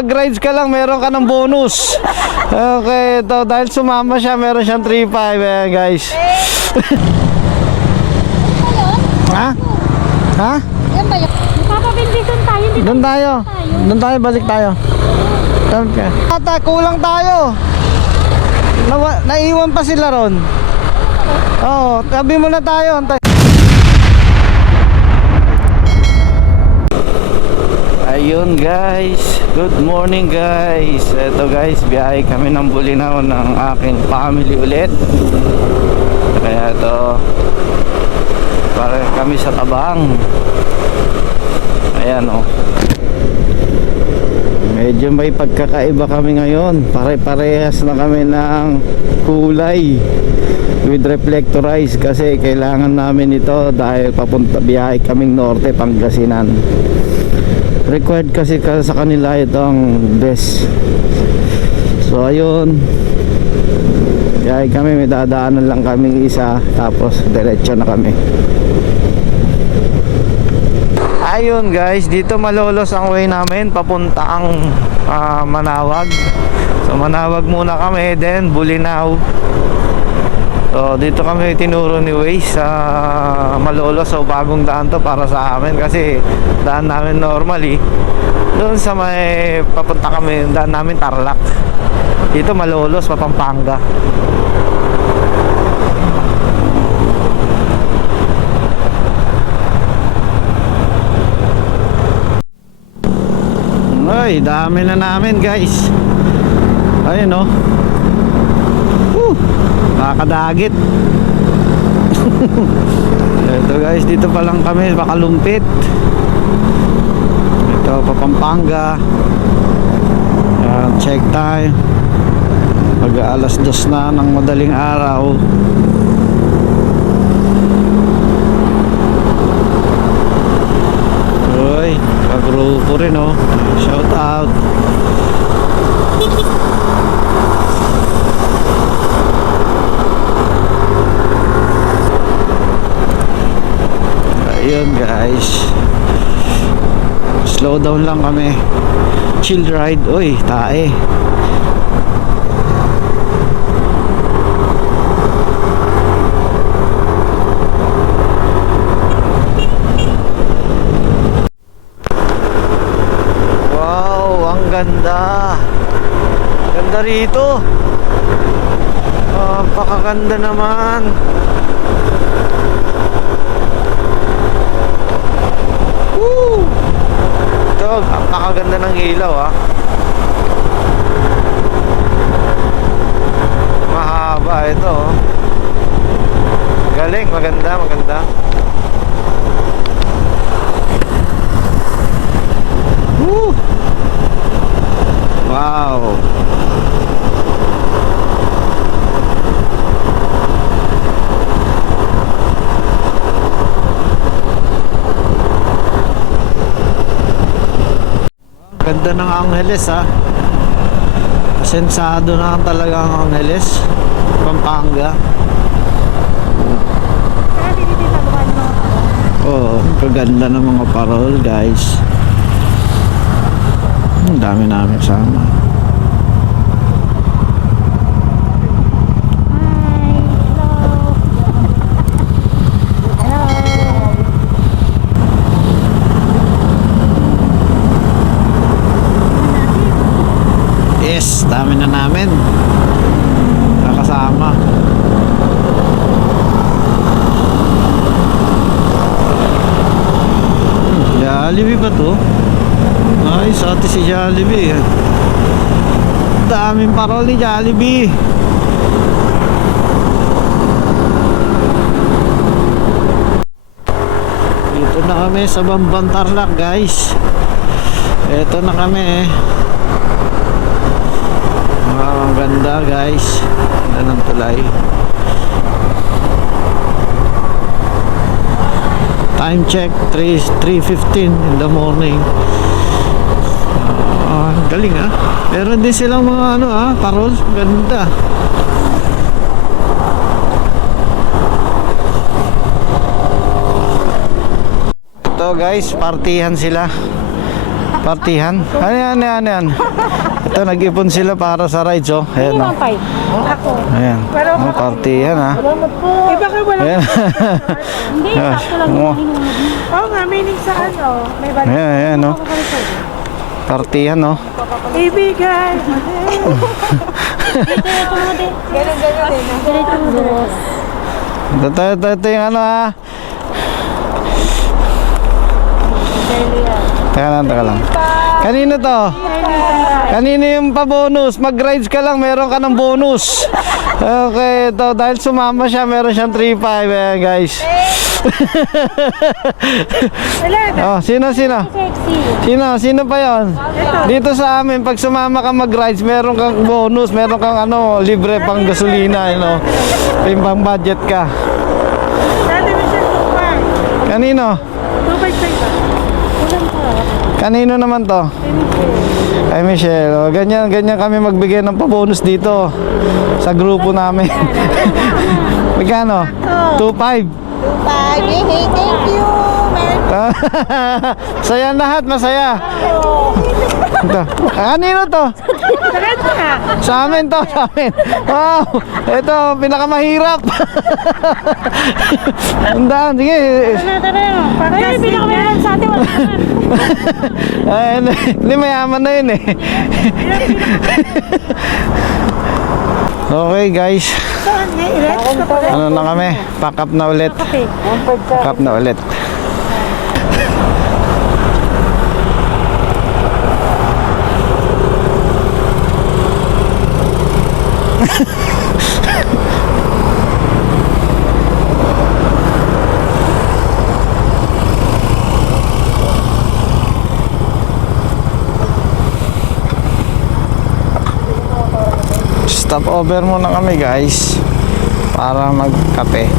Mag-rides ka lang, meron ka ng bonus. Okay, ito, dahil sumama siya, meron siyang 3.5. Ayan, guys. Ha? Ha? Yan ba yun? Napapabindi doon tayo. Doon tayo. Doon tayo, balik tayo. Okay. Ata, kulang tayo. Naiwan pa sila ron. Oo, tabi mo na tayo. Antay. Ayun guys, good morning guys. Ito guys, biyahe kami ng Bulinaw ng aking family ulit. Kaya ito, para kami sa Tabang. Ayan o. Medyo may pagkakaiba kami ngayon. Pare-parehas na kami ng kulay with reflectorize kasi kailangan namin ito dahil papunta biyahe kaming norte, Pangasinan. Required kasi sa kanila itong best. So ayun, biyahe kami, may dadaanan lang kaming isa tapos diretso na kami. Ayun guys, dito Malolos ang way namin papunta ang Manawag. So Manawag muna kami, then Bulinaw. So dito kami tinuro ni Waze sa Malolos. So bagong daan to para sa amin kasi daan namin normally doon sa may papunta kami, daan namin Tarlac. Dito Malolos, Pampanga. Ay, dami na namin guys. Ayun o. Nakakadagit. Ito guys, dito pa lang kami, Makalumpit. Ito, Pampanga. Check time. Pag alas 2 na ng madaling araw. Uy, kagrupo rin oh. Shout out. Ayun guys, slow down lang kami, chill ride. Uy, tae. Wow, ang ganda. Ganda rito. Napakaganda naman. Ito, napakaganda ng ilaw ah. Mahaba ito oh. Galing, maganda, maganda. Woo! Wow. Ganda ng Angeles ha. Asensado na talaga ang Angeles, Pampanga. Oo, kaganda ng mga parol guys. Ang dami namin sama. Dami na namin nakasama. Jollibee ba to? Ay, sa atin si Jollibee. Daming parol ni Jollibee. Dito na kami sa Bamban Tarlac guys. Eto na kami eh. Ang ganda guys. Ganda ng tulay. Time check 3:15 in the morning. Galing ah. Meron din silang mga parol. Ganda. Ito guys, partihan sila. Partihan? Ano yan, ano yan? Ito, nag-ipon sila para sa rides, oh. Ayan, oh. Ako. Ayan. Oh, partihan, ha. Salamat po. Iba ka wala. Ayan. Hindi, sakto lang Oh. yung hinuhod. Oo nga, meaning sa ano. May balik. Ayan, ayan, oh. Partihan, oh. Ibigay. Ganun din. Ganito mo din. Ito yung ano, ha. Teka lang. Kanino to? Kanino yung pa-bonus? Mag-rides ka lang, meron ka ng bonus. Okay, ito. Dahil sumama siya, meron siyang 3.5. Ayan, guys. Oh, sino? Sexy. Sino pa yon? Dito sa amin, pag sumama ka mag-rides, meron kang bonus, meron kang ano, libre pang gasolina, you know. Pang budget ka. Dati mo siya tupay. Kanino? Tupay sa iba. Ulan pa. Kanino naman to? Ay Michelle, oh, ganyan kami magbigay ng pa-bonus dito sa grupo namin. Magkano? 2.5. Tupay. Hey, thank you. Saya lahat, masaya. Ito. Kanino to? Sa amin to, sa amin. Wow, ito, pinakamahirap. Andaan, sige. Tara. Ay, pinakamayroon sa atin. Wala naman. Ay, hindi mayaman na yun eh. Okay guys, ano na kami? Pack up na ulit. Pack up na ulit. Stop over muna kami guys para magkape.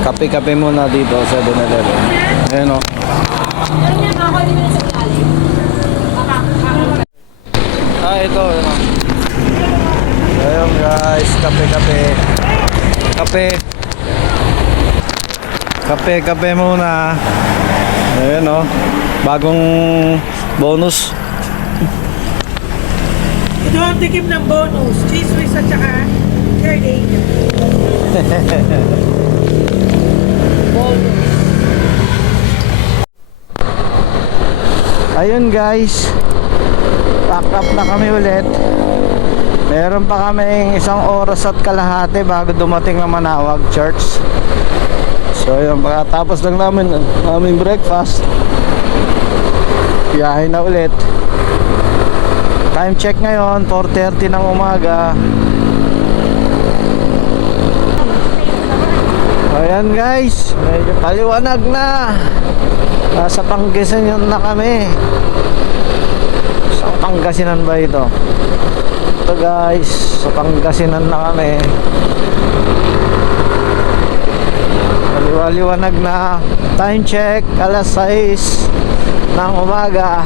Kape-kape muna dito sa 7-Eleven. Ayan o. Ito. Ayun guys, kape-kape. Kape muna. Ayan o. Bagong bonus. Ito ang tikim ng bonus. Cheese whiz at saka Jardine. Ayun guys, pack up na kami ulit. Meron pa kaming 1 oras at kalahati bago dumating na Manawag Church. So yun, pagkatapos lang namin aming breakfast, biyahe na ulit. Time check ngayon 4:30 ng umaga. Ayan guys, medyo paliwanag na. Sa Pangasinan na kami. Sa Pangasinan ba ito? Ito guys, sa Pangasinan na kami. Paliwanag na. Time check, alas 6 ng umaga.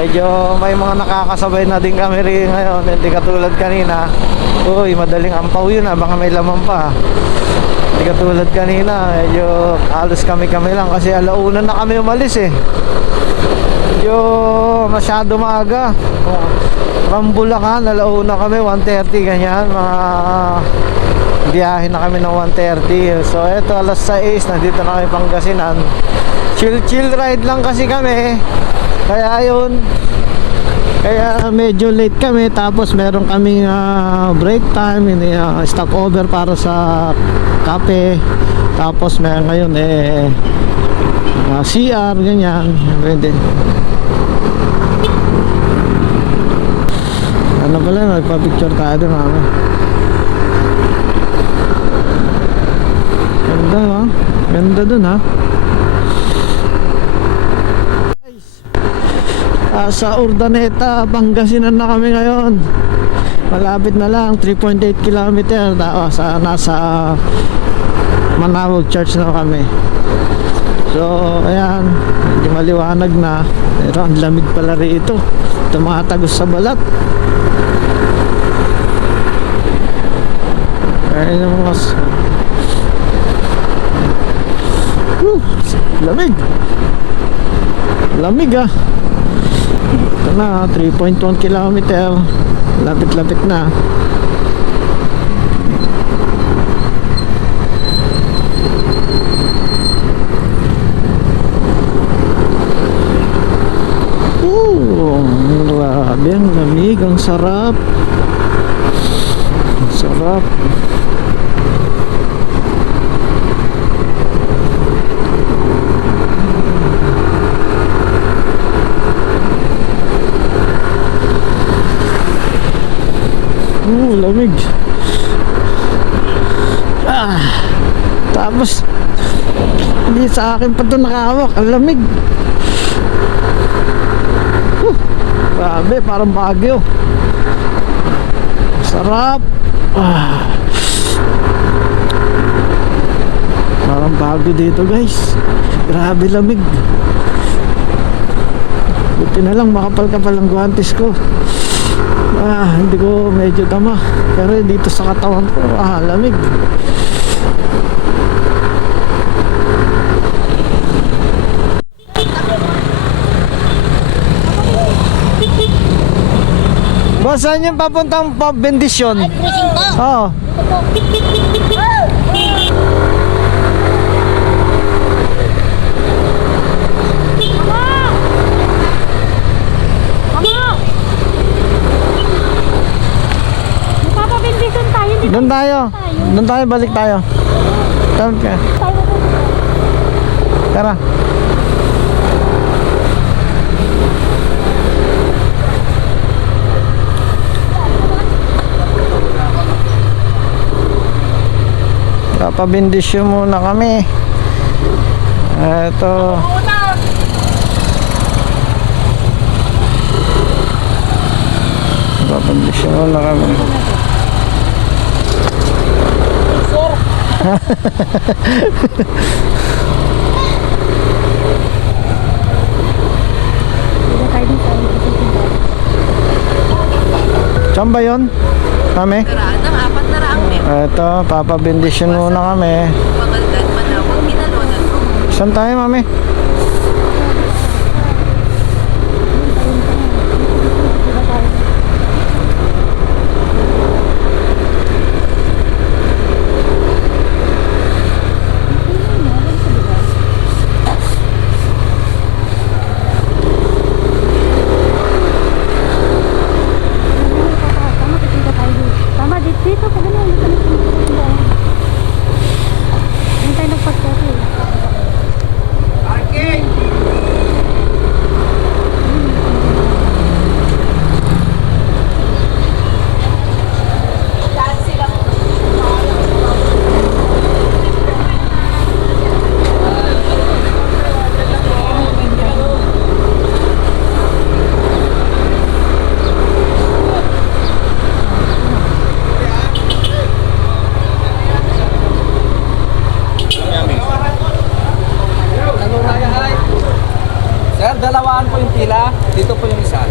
Medyo may mga nakakasabay na din kami rin ngayon. Hindi katulad kanina. Uy, madaling ampaw yun ah. Baka may laman pa. Hindi katulad kanina. Medyo halos kami lang kasi alauna na kami umalis eh. Medyo masyado maaga. From Bulacan, alauna kami 1:30 ganyan. Mga biyahe na kami ng 1:30. So eto alas 6 nandito na kami Pangasinan. Chill ride lang kasi kami. Kaya ayun, kaya medyo late kami. Tapos meron kaming break time, stop over para sa kape. Tapos meron ngayon CR ganyan. Ano pala, nagpa-picture tayo doon namin. Ganda ha, ganda doon ha. Sa Urdaneta, Pangasinan na kami ngayon. Malapit na lang, 3.8 km. Nasa Manawag Church na kami. So, ayan, medyo maliwanag na. Pero ang lamig pala rito. Tumatagos sa balat. Ayan yung Whew, lamig. Lamig ah. Ito na, 3.1 kilometer. Lapit-lapit na. Grabe, ang lamig, ang sarap. Ang sarap. Lamig. Tapos hindi sa akin pa ito nakahawak. Ang lamig. Grabe, parang Baguio. Sarap. Parang Baguio dito guys. Grabe lamig. Buti na lang makapal-kapal ang guwantes ko. Hindi ko medyo tama. Pero dito sa katawan ko, lamig. Boss, saan yung papuntang bendisyon? Oo. Doon tayo. Doon tayo, balik tayo. Tara. Papabindisyon muna kami. Ito. Papabindisyon muna kami. Saan ba yun? Kami? Apat na raang Ito, papabindisyon muna kami. Pagaldan, Manawag, Kinalonan ko. Saan tayo, mami? Dalawaan po yung pila, dito po yung isa.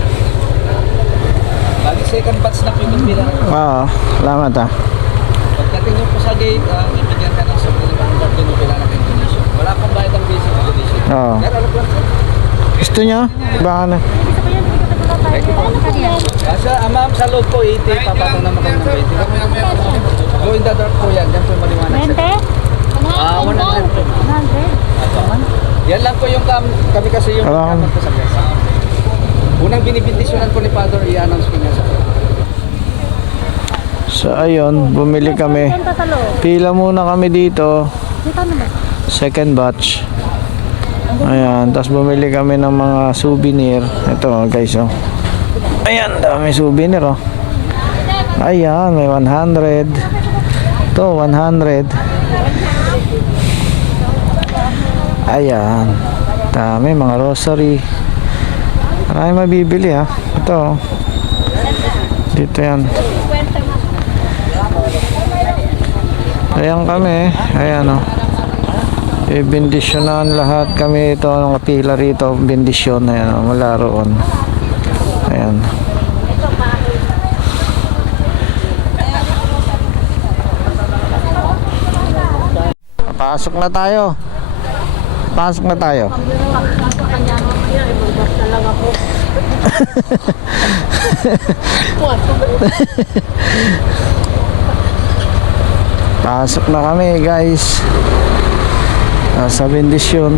Bali second batch na po yung pila. Oo, salamat ah. Pagdating nyo po sa gate, bibigyan ka ng supplementary card yung pila natin donation. Wala pong bayad ang basic donation. Oo. Pero ano lang sir? Gusto nyo? Baka na. Ma'am, sa loob po 80, papatong naman kami ng 20. Go in the dark po yan, yan po yung maliwanag sir. 100 po. 100? Yan lang po yung kami kasi yung kamot po sa presa. Unang binibindisyonan po ni Father, i-announce ko niya sa So ayun, bumili kami. Pila muna kami dito. Second batch. Ayan, tapos bumili kami ng mga souvenir. Ito guys, oh. Ayan, dami souvenir, oh. Ayan, may 100. Ito, 100. Ayan, dami, mga rosary. Marami mabibili ha. Ito, dito yan. Ayan kami, ayan o. Bendisyonan lahat kami ito, ng kapila rito, bendisyon, ayan o, mula roon. Ayan. Pasok na tayo. Pasok na tayo. Pasok na kami guys. Sa bendisyon.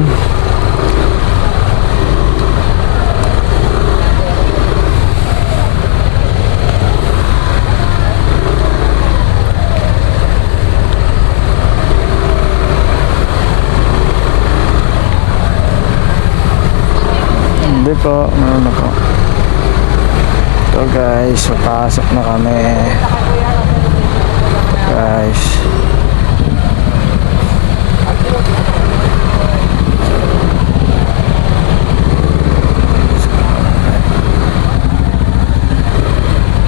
Hindi po, ano po. So guys, papasok na kami. Guys.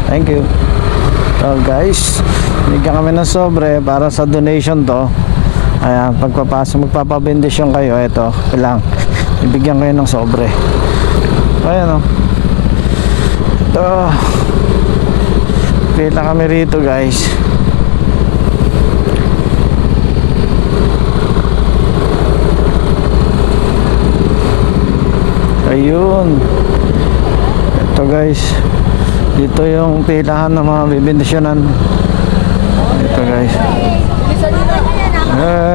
Thank you. So guys, bigyan kami ng sobre para sa donation to. Ayan, pagpapasok, magpapabendisyon kayo. Ito, lang. Ibigyan kayo ng sobre. Ayan o. Ito. Pila kami rito guys. Ayun. Ito guys. Dito yung pilahan ng mga bibindisyonan. Ito guys.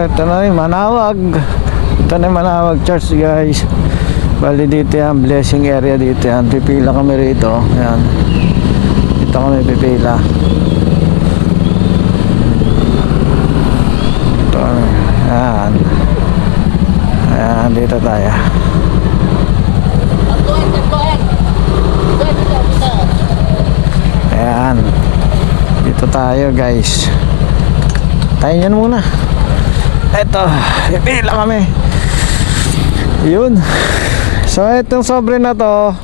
Ito na yung Manawag. Ito na yung Manawag Church guys. Bali dito yan, blessing area dito yan. Pipila kami rito. Ayan. Dito kami pipila. Ito kami. Ayan. Ayan, dito tayo. Ayan. Dito tayo guys. Tayo nyan muna. Ito, pipila kami. Yun. So itong sobre na to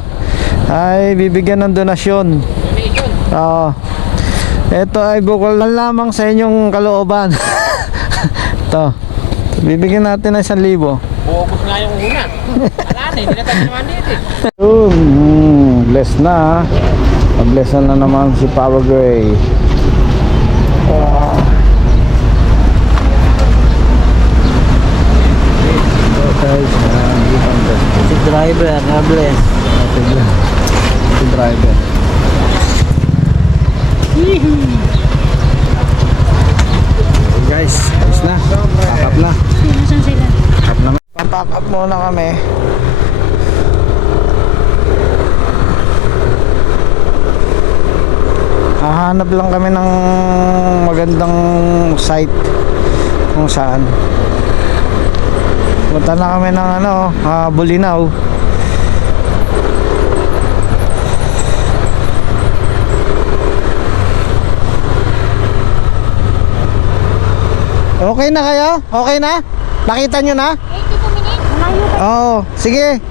ay bibigyan ng donasyon. Oo. Ito ay bukol lang lamang sa inyong kalooban. Ito. Bibigyan natin ng 1,000. Buobos nga yung una. Wala na, hindi na tayo naman dito eh. Bless na. Bless na naman si Power Gray. Si driver, na-bless. Si driver. Guys, ayos na. Pack up na. Saan sila? Pack up muna kami. Hahanap lang kami ng magandang site kung saan. Punta na kami ng Bulinaw. Okay na kayo? Okay na? Nakita nyo na? Oo, sige.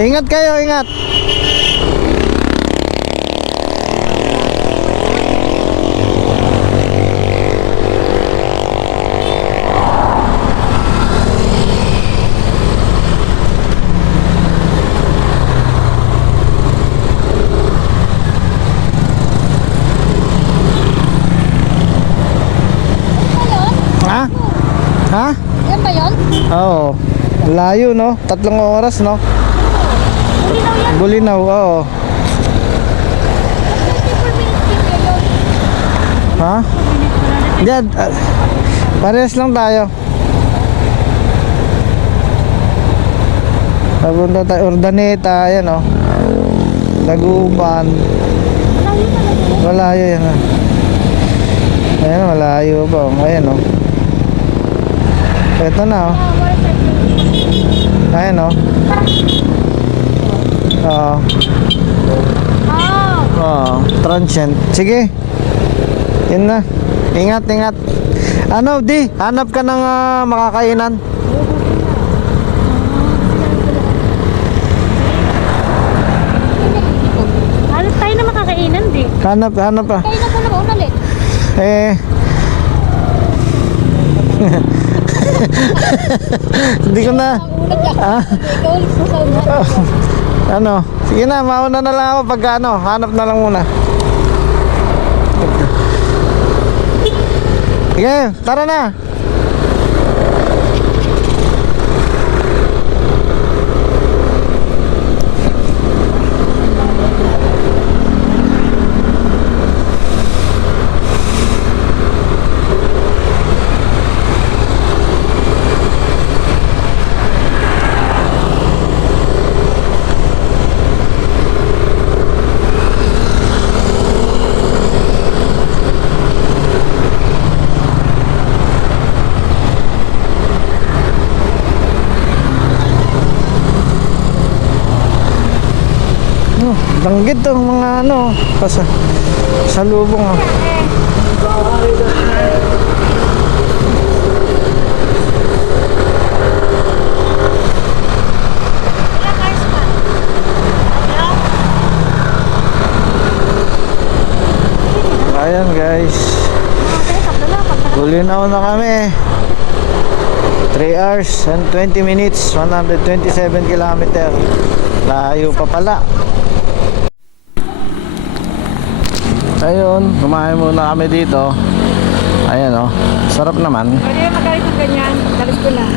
Ingat kayo, ingat. Ha? Ha? Yan ba yun? Oo. Layo no? 3 oras no? Bulinaw, oo. Ha? Diyan, parehas lang tayo. Papunta tayo, Urdaneta, ayan o. Dagupan. Malayo yan o. Ayan, malayo pa o. Ayan o. Ito na o. Ayan o. Oo. Oo, transient. Sige. Yun na. Ingat, ingat. Ano, di? Hanap ka ng makakainan. Hanap tayo na makakainan, di. Hanap pa. Kainan ko na ba umalit? Hindi ko na. Ah? Ikaw ulit mo sa umalit. Ano? Sige na, mauna na lang ako pag hanap na lang muna. Sige, tara na. Langgit tong mga ano, salubong oh. Ayan guys, Bulinaw na kami. 3 hours and 20 minutes, 127 kilometer. Layo pa pala. Ayun, kumain muna kami dito. Ayan oh, sarap naman. Pwede magalit ng ganyan. Dalis ko lang.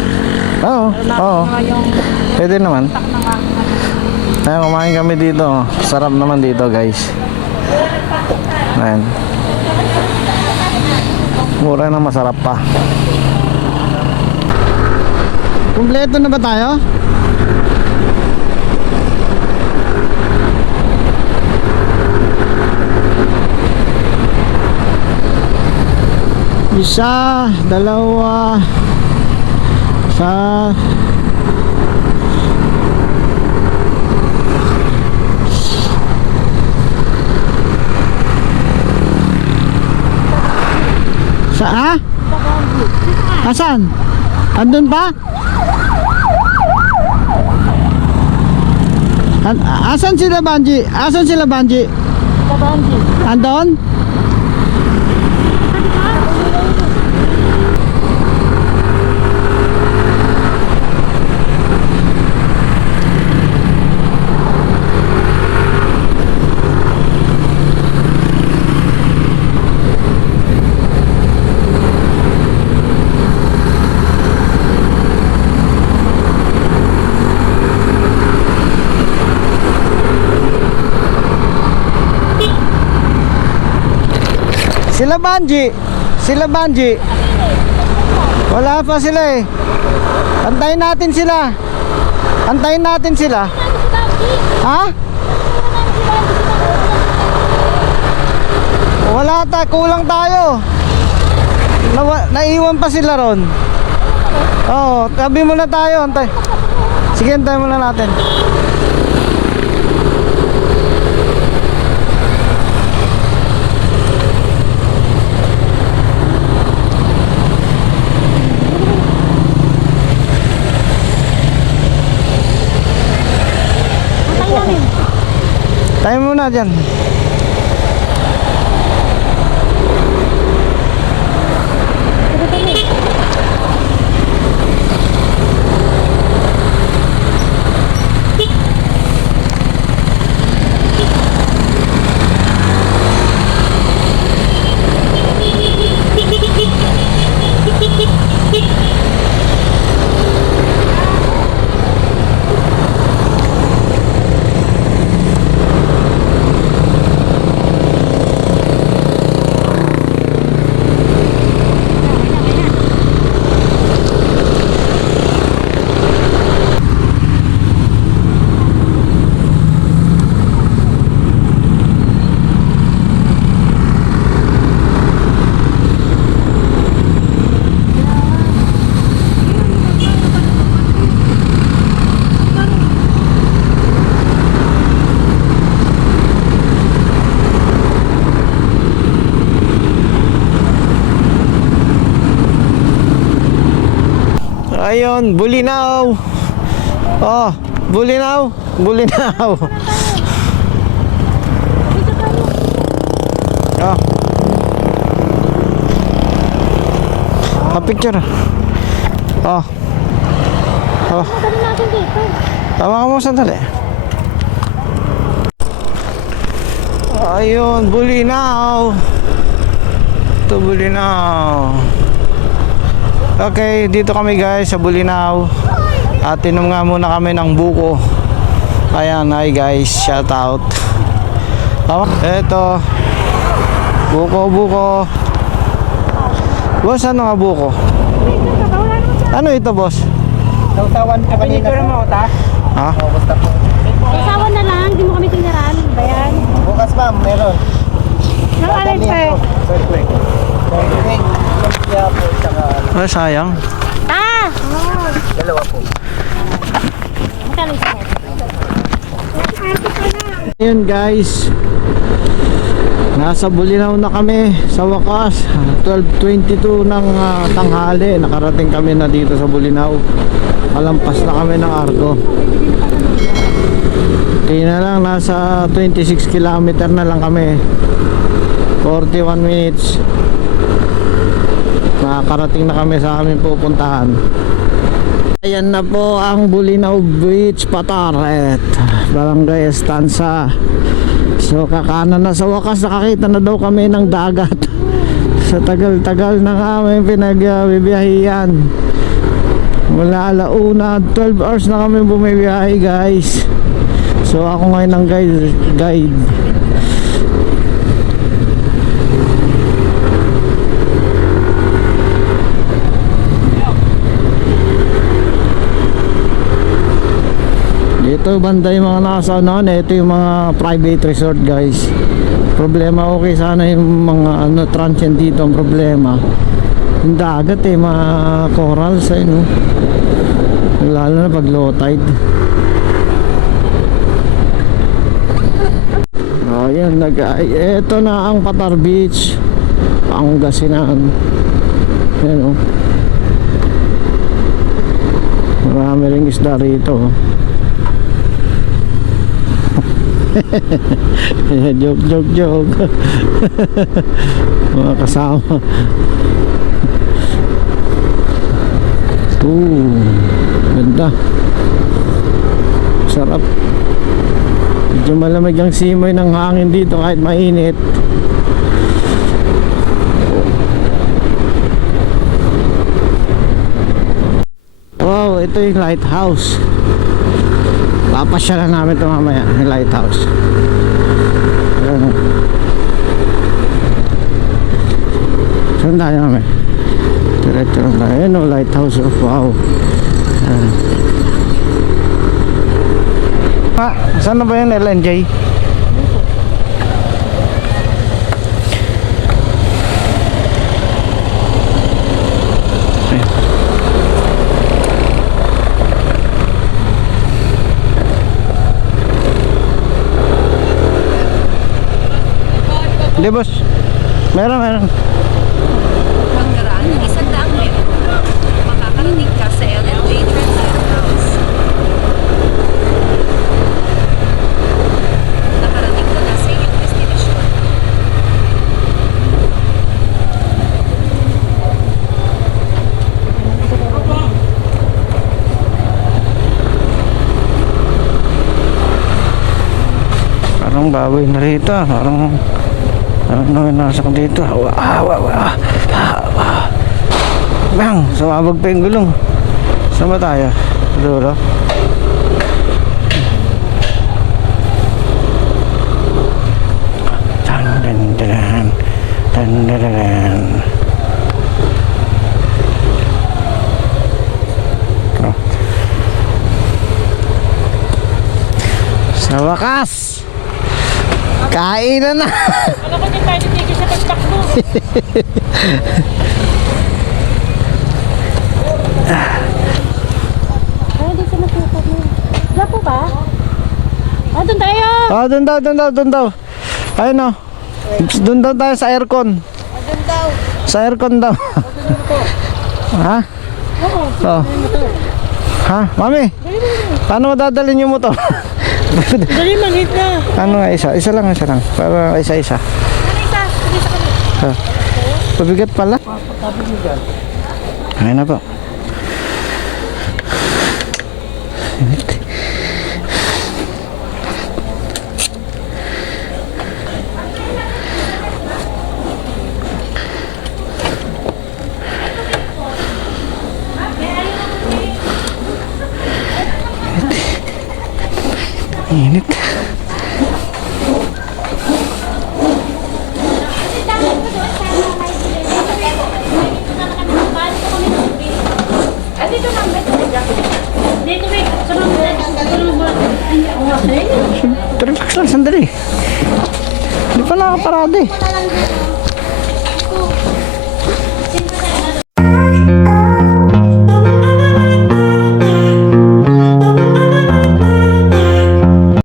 Oo, oo. Yung Pwede naman. tak ng mga. Ayan, kumain kami dito. Sarap naman dito guys. Ayan. Mura na, masarap pa. Kumpleto na ba tayo? Isa, dalawa, sa Asan? Andun pa? Asan sila Banji? Asan sila Banji? Andon? Sila Banji. Wala pa sila eh. Antayin natin sila. Ha? Wala kulang tayo. Naiwan pa sila ron. Oo, tabi muna tayo, antay. Sige, antay muna natin. Tayo muna dyan. Ayun, Bulinaw. Oh, Bulinaw. Oh. Pa-picture. Oh. Oh. Tawa mo sandali. Ayun, Bulinaw. Ito Bulinaw. Okay, dito kami guys sa Bulinaw. At inom nga muna kami ng buko. Ayan, hi guys, shout out. Eto, buko. Boss, ano nga buko? Ano ito, boss? Sausawan ka kanina. Ha? Basta po. Isawa na lang, hindi mo kami tinaran. Bayan. Bukas ma'am, meron. Nang alin pa eh. Oh, sayang. Dalawa po. Magkano isa? Ayun guys, nasa Bulinaw na kami sa wakas. 12:22 ng tanghali. Nakarating kami na dito sa Bulinaw. Kalampas na kami ng Argo. Tingnan lang, nasa 26 kilometer na lang kami. 41 minutes. Nakakarating na kami sa aming pupuntahan. Ayan na po ang Bulinaw Beach, Pataret, Barangay Estancia. So kakanan na sa wakas, nakakita na daw kami ng dagat. Sa tagal-tagal ng aming pinagbibiyahian. Mula alauna, 12 hours na kami bumibiyahe guys. So ako ngayon ang guide. Ito banda yung mga nasa noon, ito yung mga private resort guys. Problema, okay sana yung mga transient dito. Ang problema yung dagat mga corals lalo na pag low tide. Ayan, ito na ang Patar Beach, Pangasinan. Ayan marami ring isda rito. Joke mga kasama. Ganda, sarap. Medyo malamig ang simoy ng hangin dito kahit mainit. Wow, ito yung lighthouse. Papasyalan namin ito mamaya, yung lighthouse. Ayan. Saan tayo mamaya? Diretso lang tayo. Ayan o, lighthouse. Wow. Ayan. Saan na ba yun, LNJ? Hindi boss, meron. Pagkaraan ng 100 metro, makakarating ka sa LNJ Transit House. Nakarating ka na sa iyong destinasyon. Parang baboy na rito, parang nasak dito. Bang, sumabog pa yung gulong. Saan ba tayo? Dulo. Tandaran. Sa wakas, kainan na. Alam ko din tayo titigil sa pagtakbo. Ay, dito na po kami. Diyan po ba? Ah, doon tayo. Oh, doon daw. Ayun o. Doon daw tayo sa aircon. Doon daw. Sa aircon daw. Ha? Oo. Oh. Ha? Mami, paano mo dadalhin yung motor? Dali, manhit na. Ano nga, isa lang. Para isa-isa. Ano isa? Sige sa kanila. Pabigat pala. Ayun na po. Init. Relax lang, sandali. Hindi pa nakaparada eh.